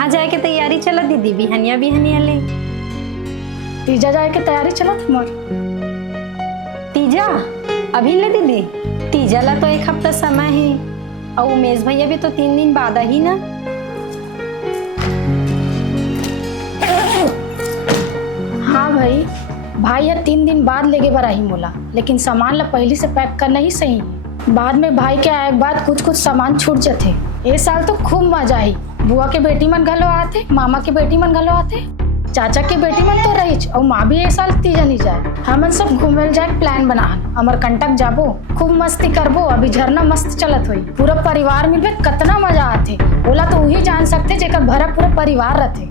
कहाँ जाए के तैयारी चला दीदी? बिहनिया बिहनिया ले तीजा जाए के तैयारी चला तुम्हार। तीजा अभी ले दीदी? तीजा ला तो एक हफ्ता समय है और उमेश भैया भी तो 3 दिन बाद ही ना। हाँ भाई यार 3 दिन बाद लेके बर ही मोला, लेकिन सामान ला पहले से पैक करना ही सही है। बाद में भाई के आए बाद कुछ सामान छूट जाते। ये साल तो खूब मजा आई। बुआ के बेटी मन घलो आते, मामा के बेटी मन घलो आते, चाचा के बेटी मन तो रही और माँ भी ये साल तीजा नहीं जाए। हमन सब घूमे जाए प्लान बना, अमरकंटक जाबो, खूब मस्ती करबो। अभी झरना मस्त चलत हुई, पूरा परिवार मिलबे कितना मजा आते। ओला तो वही जान सकते जेकर भरा पूरा परिवार रहते।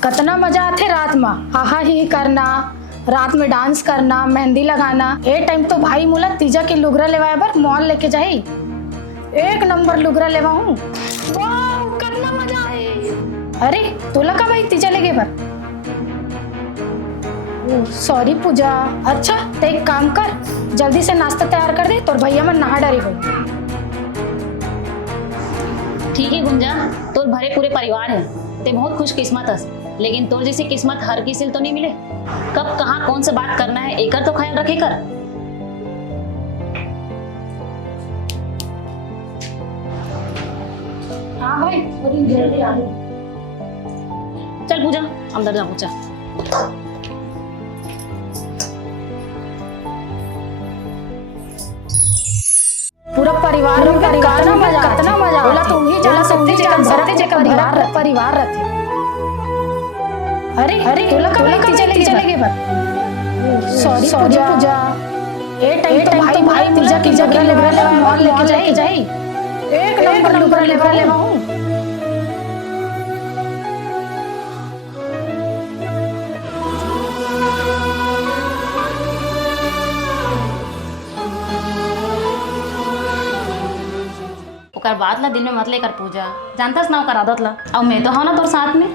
कितना मजा आते रात में, हा ही करना, रात में डांस करना, मेहंदी लगाना। ए टाइम तो भाई मोला तीजा के लुगरा लेवाए बर मॉल लेके जाई। 1 नंबर लुगरा लेवा हूँ। कितना मजा आए। अरे तोला का भाई तीजा लेगे बर? सॉरी पूजा। अच्छा तो एक काम कर, जल्दी से नाश्ता तैयार कर दे, तोर भैया मन नहा डरी हो। ठीक है गुंजा, तोर भरे पूरे परिवार है, ते बहुत खुशकिस्मत हस। लेकिन तोर जैसी किस्मत हर किसी तो नहीं मिले। कब कहाँ कौन से बात करना है एकर तो ख्याल रखे कर। हाँ भाई थोड़ी जल्दी आ जाओ। चल पूजा अंदर जा पूजा। पूरा परिवार में कितना मजा बोला तो वही जान सकते जेकर परिवार रहते। अरे तोला का चलेगे पर। सॉरी पूजा। ए टाइम तो भाई तीजा की जगह लेवा मॉल लेके जाई। 1 नंबर लुगरा लेवा हूँ। ओकर बात ला दिल में मत लेकर पूजा, जानतास ना ओकर आदत ला। अब मैं तो हाँ ना तोर साथ में।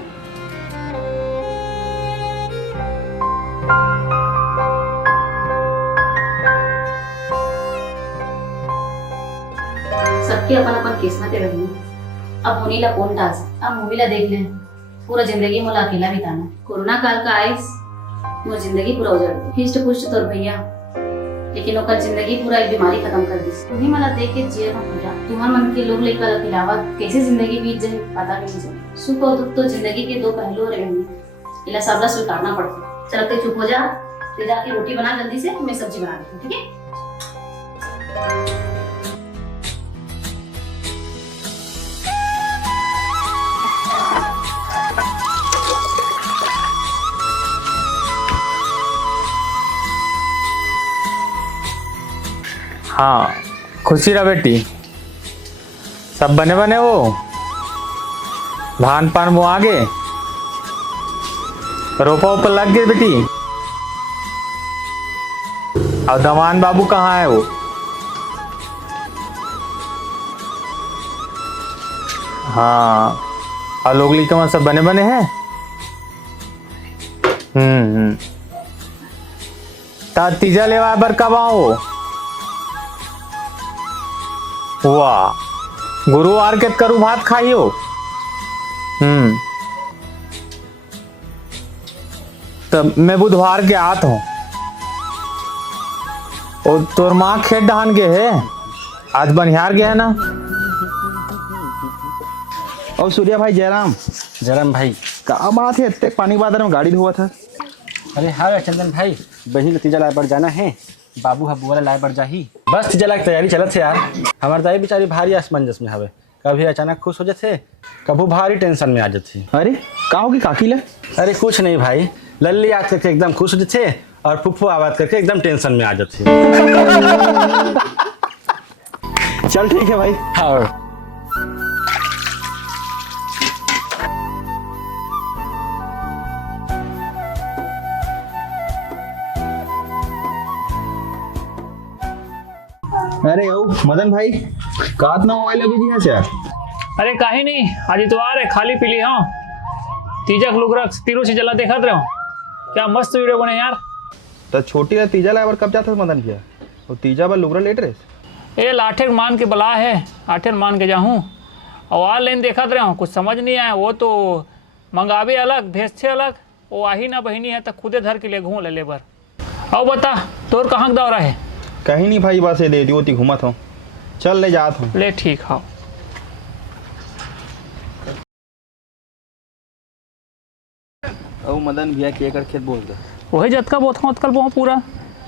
सबके अपन अपन किस्मत रही। अब होनी ला कौन टास, अब मूवी ला देख ले। पूरा जिंदगी मोला अकेला बिताना। कोरोना काल का आइस मोर जिंदगी पूरा उजड़ दी। हिस्ट पुष्ट तोर भैया, लेकिन ओकर जिंदगी पूरा एक बीमारी खत्म कर दी। तुम्हें मला देख के जिया ना पूजा, तुम्हार मन के लोग लेकर अकेलावा कैसे जिंदगी बीत जाए पता भी नहीं चले। सुख और दुख तो जिंदगी के 2 पहलू रहेंगे, इला सबला स्वीकारना पड़ता। चल के चुप हो जा, ते जाके रोटी बना जल्दी से, मैं सब्जी बना देती हूँ, ठीक है? हाँ खुशी रहा बेटी, सब बने बने वो धान पान वो आगे रोपा ऊपर लग गए बेटी। और दमान बाबू कहाँ है वो? हाँ और लोग लिखा सब बने बने हैं। तीजा लेवा बर कब आओ? वाह गुरुवार के करू भात खाइयो। तब मैं बुधवार के आत हूँ। और तोर माँ खेत डहान के है, आज बनिहार गया ना। और सूर्या भाई जयराम भाई का बात है? इतने पानी के बाद में गाड़ी धोआ था। अरे हाँ चंदन भाई, बही नतीजा लाए पर जाना है, बाबू हबुआ लाए पर जाही। बस तीजा लायक तैयारी चलत है यार। हमार दाई बेचारी भारी असमंजस में हवे, कभी अचानक खुश हो जाते, कभी भारी टेंशन में आ जाती। अरे का होगी काकी ला? अरे कुछ नहीं भाई, लल्ली याद करके एकदम खुश हो जाते और फुफ्फू आवाज करके एकदम टेंशन में आ जाती। चल ठीक है भाई। हाँ अरे ओ मदन भाई कात ना मोबाइल अभी जी है यार। अरे काहे नहीं, आज इतवार है, खाली पीली। हाँ तीजा लुगरा तीनों से जला देखा रहे हो, क्या मस्त वीडियो बने यार। तो छोटी तीजा लाए कब जाता मदन किया और तीजा पर लुगरा लेट रहे। ये लाठेर मान के बला है, आठेर मान के जाऊँ और ऑनलाइन देखा रहे हूँ, कुछ समझ नहीं आया। वो तो मंगावे अलग भेजते अलग, वो आही ना बहिनी है तो खुदे धर के ले घूम ले लेबर। और बता तोर कहाँ का दौरा है? कहीं नहीं भाई, बस ये दे दी होती घूमत हो, चल ले जात हूँ। ले ठीक हाँ। ओ मदन भैया के एकड़ खेत बोल दे। वही जतका बोथ उतकल बहुत पूरा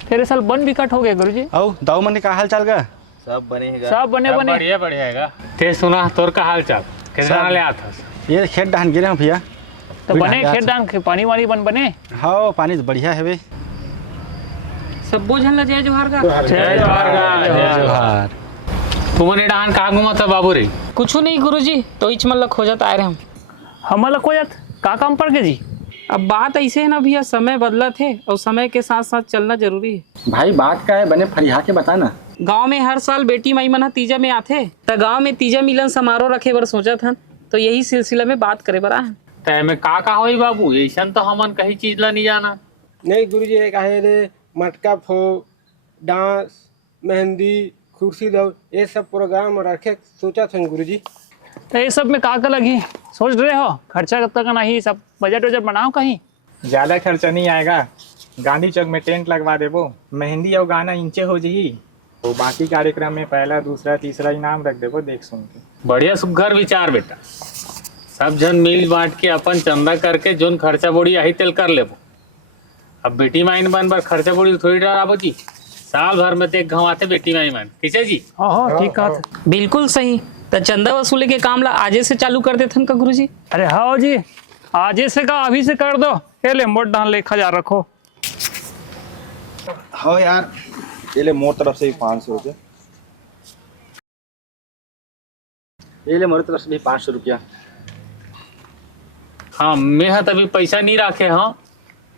तेरे साल बन भी कट हो गए गुरुजी। औ दाऊ मन का हाल चाल का? सब बनेगा। सब बने बने। बढ़िया बढ़िया है। ते सुना तोर का हाल चाल कितना ले आता? ये खेत डाहन गिरे हैं भैया। तो बने खेत दान पानी वानी बने। हाँ पानी तो बढ़िया है बे। सब बोझन ला जय जोहार का। जय जोहार। तुमने डाहन कहाँ घूमा था बाबू रे? कुछ नहीं गुरुजी, तो इचमल ला खोजत आए रहे हम। हमला को जात का काम पड़ गए जी? अब बात ऐसे है ना भैया, समय बदला थे और समय के साथ साथ चलना जरूरी है। भाई बात का है बने फरिया के बता ना। गांव में हर साल बेटी माई मन तीजा में आते, तो गांव में तीजा मिलन समारोह रखे बर सोचा था, तो यही सिलसिला में बात करे बर आए। तय में का होई बाबू? ऐसा तो हमन कहीं चीज ला नहीं जाना। नहीं गुरुजी, एक आहे रे मटका फो, डांस, मेहंदी, कुर्सी दौड़, ये सब प्रोग्राम रखे सोचा था गुरुजी। तो ये सब में का लगी सोच रहे हो? खर्चा कब तक नहीं, सब बजट वजट बनाओ कहीं। ज़्यादा खर्चा नहीं आएगा। गांधी चौक में टेंट लगवा देबो, मेहंदी और गाना इंचे हो जी, तो बाकी कार्यक्रम में पहला दूसरा तीसरा इनाम रख देबो देख सुन के। बढ़िया सुघर विचार बेटा। सब जन मिल बांट के अपन चंदा करके जोन खर्चा बोड़ी यही तेल कर लेबो। अब बेटी माइन बन पर खर्चा बोड़ी थोड़ी डराबो जी। साल भर में देख घमाते बेटी माइन बन किसे जी। हाँ ठीक कहा। बिल्कुल सही। तो चंदा वसूली के काम ला आजे से चालू कर देते का गुरुजी। अरे हाँ जी, आज से का अभी से कर दो। ये ले मोट डाल लेखा जा रखो। हाँ यार, ये ले मोर तरफ से भी 500 रुपये। ये ले मोरे तरफ से भी 500 रुपया। हाँ मैं तभी पैसा नहीं रखे। हाँ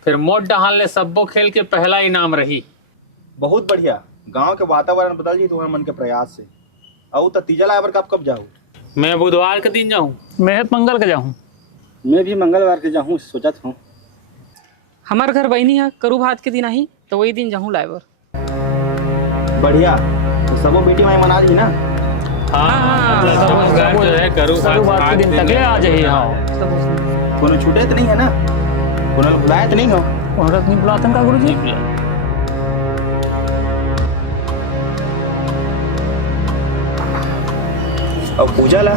फिर मोट डहाल ले सबो खेल के पहला इनाम रही। बहुत बढ़िया। गांव के वातावरण बदल जी तुम्हारे मन के प्रयास से। और तो तीजा लाए पर कब जाऊँ? मैं बुधवार के दिन जाऊँ। मैं मंगल के जाऊँ। मैं भी मंगलवार के जाऊँ सोचा था। हमारे घर बहनी है करू भात के दिन आई, तो वही दिन जाऊँ लाए बर। बढ़िया। तो सबो बेटी माई मना दी ना। हाँ जो है करू बात के दिन तक आ जाइए। हाँ कोनो छूटे तो नहीं है ना? कोनो बुलाए तो नहीं हो? औरत नहीं बुलाते का गुरुजी? और पूजा ला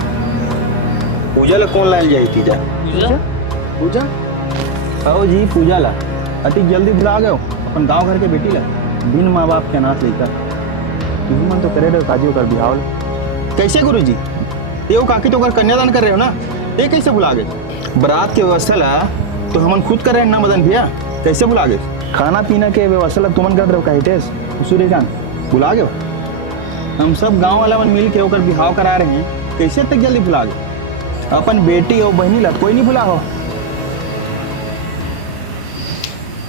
कौन लाल जाई तीजा? पूजा? आओ जी पूजा ला अति जल्दी बुला गए अपन गांव घर के बेटी ला। बिन माँ बाप के अनाथ लेकर तुम मन तो करे रहे काजी कर बिहाव। कैसे गुरुजी? ये काकी तो कन्यादान कर रहे हो ना, ये कैसे बुला गए? बारात की व्यवस्था ला तो हमन खुद कर रहे हैं ना मदन भैया, कैसे बुला गए? खाना पीना के व्यवस्था ला तुमन कर रहे हो कहीं टेस सूर्यकांत बुला गए? हम सब गांव वाला मन मिल के होकर बिहाव करा रहे हैं, कैसे तक जल्दी भुला गए? अपन बेटी और बहनी ला कोई नहीं भुला हो?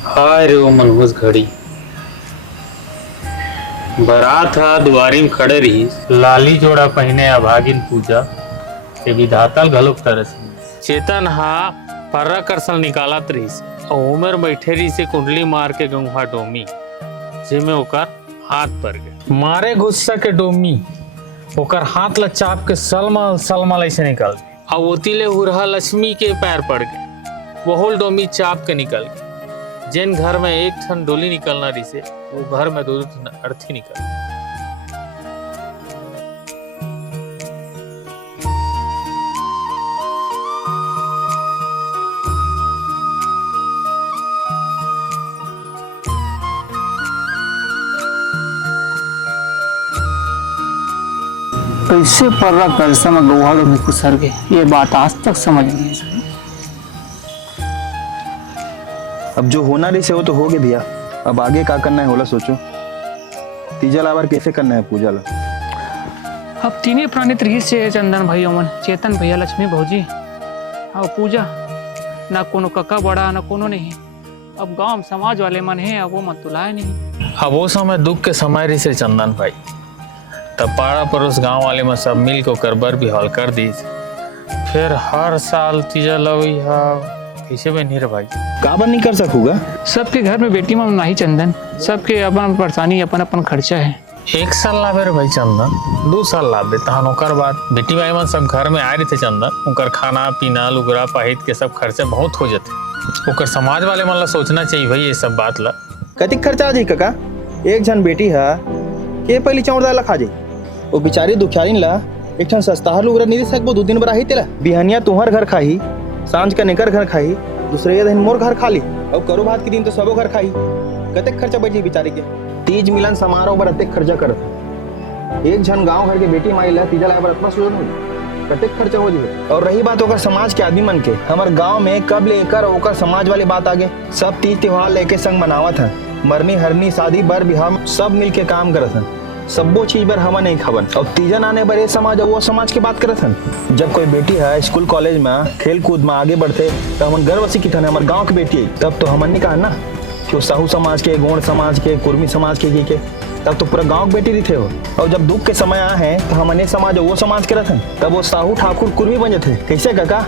हाय रे वो मनहूस घड़ी। बारात हा दुआरी में खड़े रही, लाली जोड़ा पहने अभागिन पूजा के विधाता घलोक तरस। चेतन हा पर्रा करसल निकालत रही और उमर बैठे रही से कुंडली मार के गंगा डोमी जेमे ओकर हाथ पर गए। मारे गुस्सा के डोमी ओकर हाथ ला चाप के सलमल सलमल ऐसे निकल गए। और ओतीले उरहा लक्ष्मी के पैर पड़ गए। वहोल डोमी चाप के निकल गए। जिन घर में एक ठन डोली निकलना रही से वो घर में दो ठन अर्थी निकल। कैसे पर्रा करसा में गौहाड़ों में घुसर गए, ये बात आज तक समझ नहीं आई। अब जो होना रही से वो तो हो गया भैया, अब आगे क्या करना है होला सोचो। तीजा लावर कैसे करना है पूजा ला? अब तीनों प्राणित रही से चंदन भाई अमन, चेतन भैया, लक्ष्मी भौजी और पूजा। ना कोनो कक्का बड़ा ना कोनो नहीं। अब गांव समाज वाले मन है, अब वो मत तुलाए नहीं। अब वो समय दुख के समय रही से चंदन भाई, तब पाड़ा पड़ोस गांव वाले में सब मिल को करबर भी हल कर दी। फिर हर साल तीजा लवी हा कैसे भी नहीं रे भाई। काबर नहीं कर सकूंगा? सबके घर में बेटी में नहीं चंदन, सबके अपन परेशानी अपन अपन खर्चा है। एक साल लाभे रे भाई चंदन, 2 साल लाभे तहन ओकर बाद बेटी माई मन सब घर में आए रहे थे चंदन, उनकर खाना पीना लुगरा पाहित के सब खर्चा बहुत हो जाते। ओकर समाज वाले मन ला सोचना चाहिए भाई ये सब बात ला। कतिक खर्चा आ जाई काका? एक जन बेटी है के पहली चौड़ दाल खा जाई, वो बेचारी दुखियारी ला एक ठन सस्ता लुगरा नहीं दे सकबो, 2 दिन बर आही तेला बिहनिया तुहर घर खाही, सांझ का नेकर घर खाही, दूसरे दिन मोर घर खा ली, और करो भात के दिन तो सबो घर खाही। कतेक खर्चा बची बेचारी के? तीज मिलन समारोह पर अतेक खर्चा करत, एक जन गांव घर के बेटी माई ला तीजा लाए बर इतना सुजन हो, कतेक खर्चा हो जाए। और रही बात ओकर समाज के आदमी मन के, हमार गांव में कब लेकर ओकर समाज वाली बात आगे, सब तीज त्योहार लेके संग मनावत है, मरनी हरनी शादी बर बिहाव सब मिल के काम करत हैं, सबो चीज बर हवा नहीं खबर। और तीजन आने बर ये समाज वो समाज की बात करत हैं। जब कोई बेटी है स्कूल कॉलेज में खेल कूद में आगे बढ़ते तो हमन गर्व से किठन हमारे गांव की बेटी है, तब तो हमन नहीं कहा ना कि साहू समाज के, गोंड समाज के, कुर्मी समाज के तब तो पूरा गांव की बेटी दिखे हो। और जब दुख के समय आए हैं तो हमन समाज वो समाज के रहते हैं, तब वो साहू ठाकुर कुर्मी बन जाते। कैसे काका?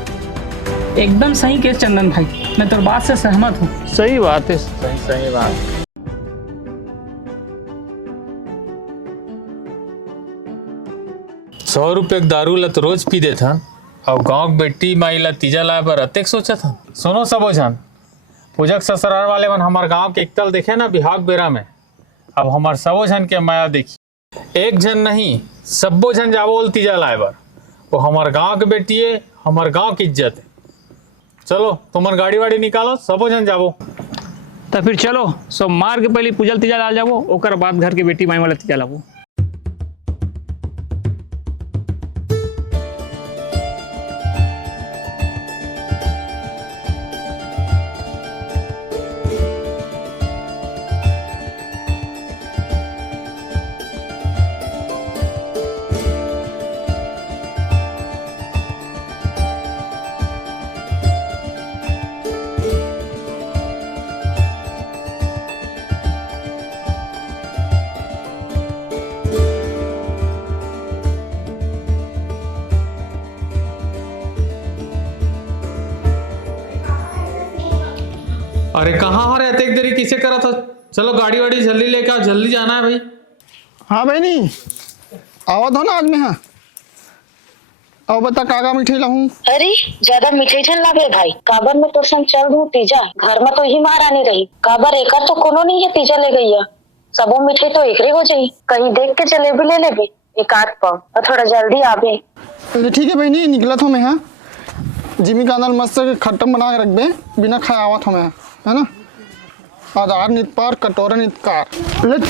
एकदम सही केस चंदन भाई, मैं तो बात से सहमत हूँ। सही बात है। सही बात। 100 रुपये दारू ला तो रोज पी दे था, और गाँव की बेटी माई ला तीजा लाए पर अतेक सोचा था। सुनो सबो जन, पूजक ससुराल वाले मन हमार गांव के एकतल देखे ना बिहाग बेरा में, अब हमार सबो जन के माया देखी, एक जन नहीं सबो जन जाबो तीजा लाए बर, वो हमार गांव के बेटी है, हमार गांव की इज्जत है। चलो तुमन गाड़ी वाड़ी निकालो, सबो जन जाबो। तो फिर चलो सोमवार के पहले पूजल तीजा लाल जाबो, ओकर बाद घर के बेटी माई वाला तीजा लाबो। अरे कहाँ हो रहे इतने देरी किसे करा था? चलो गाड़ी वाड़ी जल्दी लेकर, जल्दी जाना है भाई। हाँ भाई नहीं आवत हो ना आज में। हाँ अब बता काका मिठाई लाऊं? अरे ज्यादा मिठाई झन लागे भाई, काबर में तो संग चल दूं तीजा, घर में तो ही महारानी रही, काबर एकर तो कोनो नहीं है तीजा ले गई है, सबो मिठाई तो एकरे हो जाई, कहीं देख के जलेबी ले लेबे एक आध पाव, और थोड़ा जल्दी आबे। अरे ठीक है भाई नहीं निकला था मैं। हाँ जिमी का अंदर मस्त खट्टम बना के रख दे, बिना खाए आवत हो मैं, है ना। आधार नित पार कटोरा नित कार,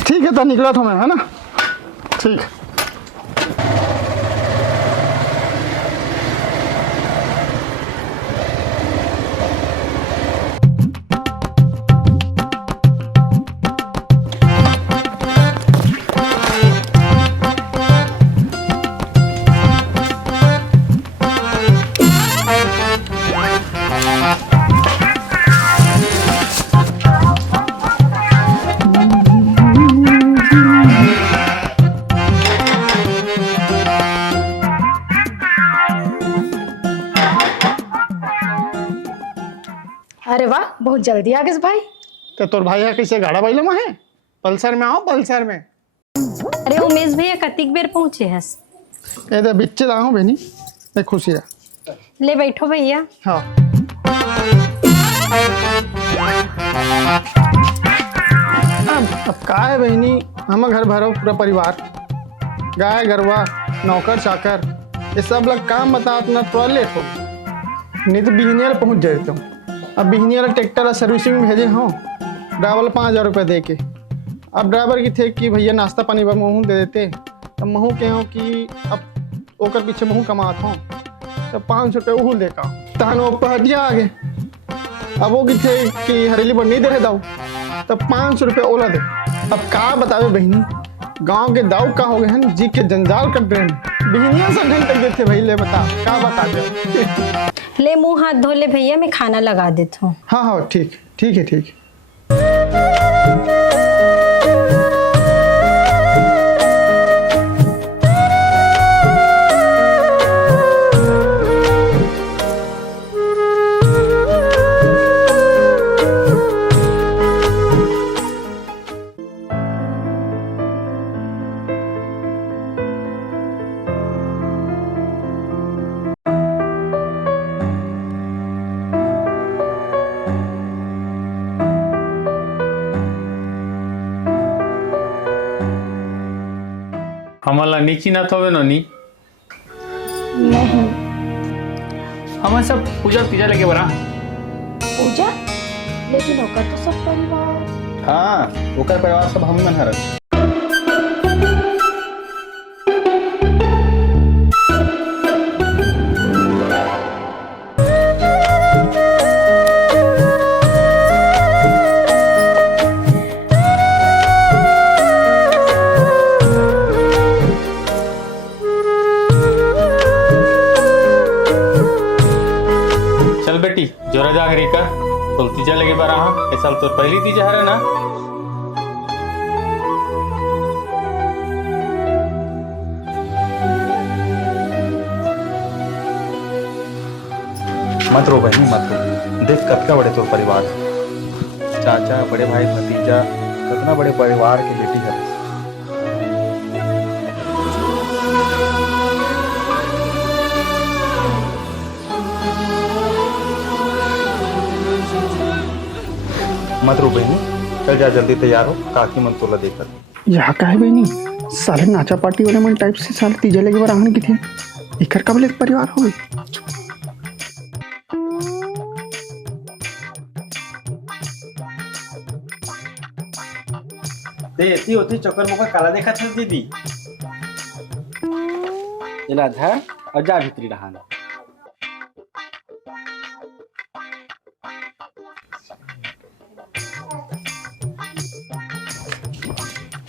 ठीक है तो निकला था मैं, है ना। ठीक अरे वाह बहुत जल्दी आ गए भाई। तो तोर भाई है कैसे गाड़ा बाइला में है? पल्सर में आओ पल्सर में। अरे उमेश भैया कतिक बेर पहुंचे हस? ये तो बिच्चे लाओ बहनी, मैं खुशी रहा। ले बैठो भैया। हाँ अब का है बहनी, हम घर भरो पूरा परिवार, गाय गरवा नौकर चाकर ये सब लोग काम बता अपना थोड़ा लेट हो, नहीं तो बिहनिया पहुंच जाते हो। अब बिहनिया ट्रैक्टर सर्विसिंग में भेजे हों, ड्राइवर 5,000 रुपये दे के। अब ड्राइवर की थे कि भैया नाश्ता पानी पर महू दे देते, तब महू के हों कि अब ओकर पीछे महू कमात हों, तब 500 रुपये उहू देका तहन वो पहटिया आ गए। अब वो की थे कि हरेली पर नहीं दे रहे दाऊ, तब 500 रुपये ओला दे। अब का बतावे बहनी, गांव के दाऊ का हो गए हैं जी के जंजाल कर रहे हैं, बिहनिया सब घंटे देते भाई। ले बता का बता दे। ले मुंह हाथ धो ले भैया, मैं खाना लगा देता हूँ। हाँ हाँ ठीक ठीक है ठीक। हमारा नीची ना थोवे नोनी नहीं हम सब पूजा तीजा लेके बरा पूजा, लेकिन ओकर तो सब परिवार। हाँ ओकर परिवार सब हम मन हरत। चल बेटी जोरा जागरी कर तो तीजा लगे बारा हाँ इस साल तो पहली तीजा है ना। मत रो बहनी मत रो, देख कतका बड़े तोर परिवार है। चाचा बड़े भाई भतीजा कितना बड़े परिवार की बेटी है। मत रो बहनी, चल जा जल्दी तैयार हो, काकी मन तोला देखत। यहाँ का है बहनी, साले नाचा पार्टी वाले मन टाइप से साले तीजा लेके बराहन की थे। इकर कब ले परिवार हो गई। इतनी होती चक्कर मुक्कर काला देखा था दीदी। इला धर और जा भीतरी रहान।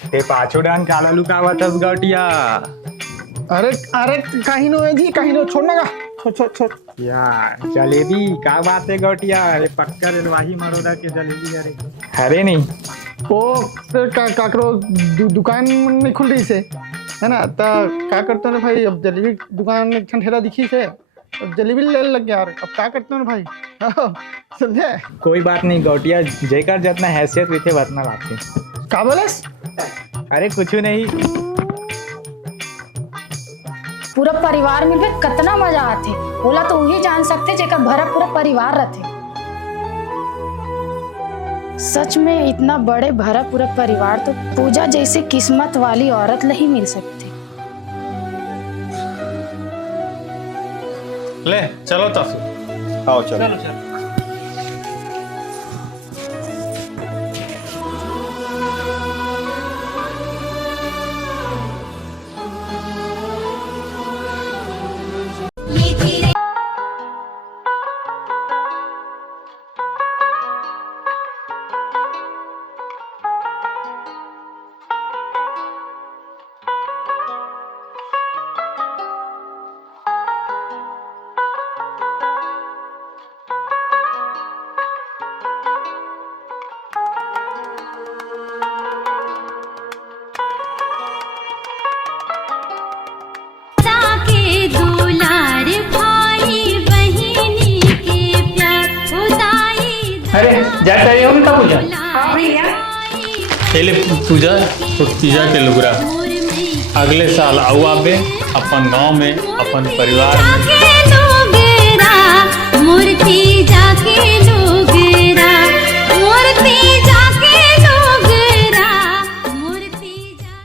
ते पाछो डान काला लुकावा तस गौटिया। अरे अरे कहीं नो है जी, कहीं नो छोड़ने का। छोड़ छोड़ छोड़ यार जलेबी का बात है गौटिया, अरे पक्का रेलवाही मरोदा के जलेबी। अरे नहीं वो काकरो दुकान नहीं खुल रही से है ना, तो क्या करते ना भाई, अब जलेबी दुकान एक ठेला दिखी से, अब जलेबी ले लग गया। अब क्या करते ना भाई, समझे। कोई बात नहीं गौटिया, जेकर जितना हैसियत हुई थे उतना बात थी। का बोलस? अरे कुछ नहीं, पूरा परिवार मिलके कितना मजा आते, बोला तो वही जान सकते जेकर भरा पूरा परिवार रहते। सच में इतना बड़े भरा पूरा परिवार तो पूजा जैसे किस्मत वाली औरत नहीं मिल सकती। ले चलो तासु आओ चलो। चलो चलो जाता है उनका पूजा। हाँ भैया पहले पूजा तो तीजा के लुगरा अगले साल आओ आबे अपन गांव में अपन परिवार में।